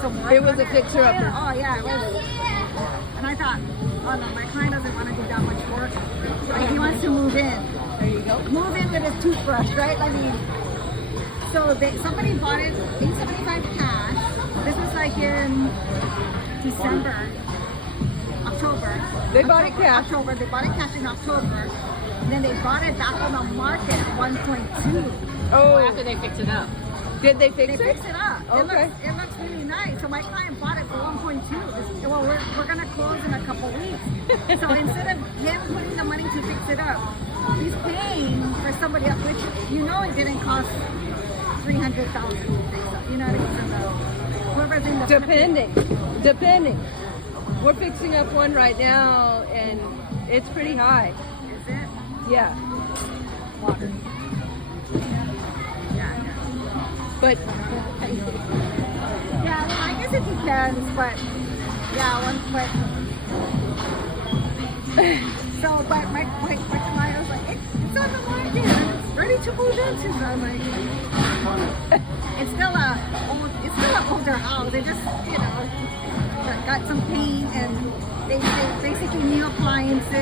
some work. It was on a fixer-upper. Oh yeah, it was. And I thought, oh no, my client doesn't want to do that much work. Like, he wants to move in. There you go. Move in with his toothbrush, right? I mean, so somebody bought it $875 cash. This was like in December, October. They bought it cash. October. They bought it cash in October. And then they bought it back on the market at 1.2. Oh, After they fix it up. did they fix They it? fixed it up. Okay. It looks really nice. So my client bought it for 1.2. Well, we're gonna close in a couple weeks. So instead of him putting the money to fix it up, he's paying for somebody else, which it didn't cost $300,000 to fix up. You know what I mean? Whoever's in the Depending. We're fixing up one right now, and it's pretty high. Is it? Yeah, Water. Yeah. but Yeah, I guess it depends, but but my client was like, it's on the market, it's ready to move into. So I'm like, it's still an older house. They just got some paint and they basically new appliances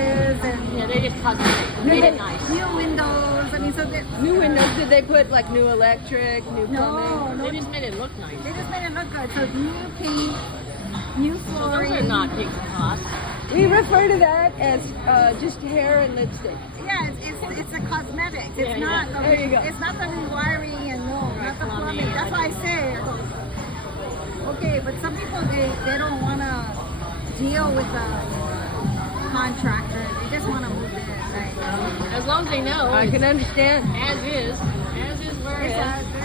and Yeah, they just cosmetic. Made it nice. new windows. I mean, so they new windows. Did they put like new electric, new plumbing? no, They just made it look nice. they just made it look good. So new paint, new Those flooring. are not big costs. We refer to that as just hair and lipstick. Yeah, it's a cosmetics. It's Yeah, not. yeah. There you go. It's not the rewiring and not the plumbing. plumbing. That's why I say. Okay, but some people they don't want to deal with the contractor. They just want to move in. Right? As long as they know, I can understand. as is where it is.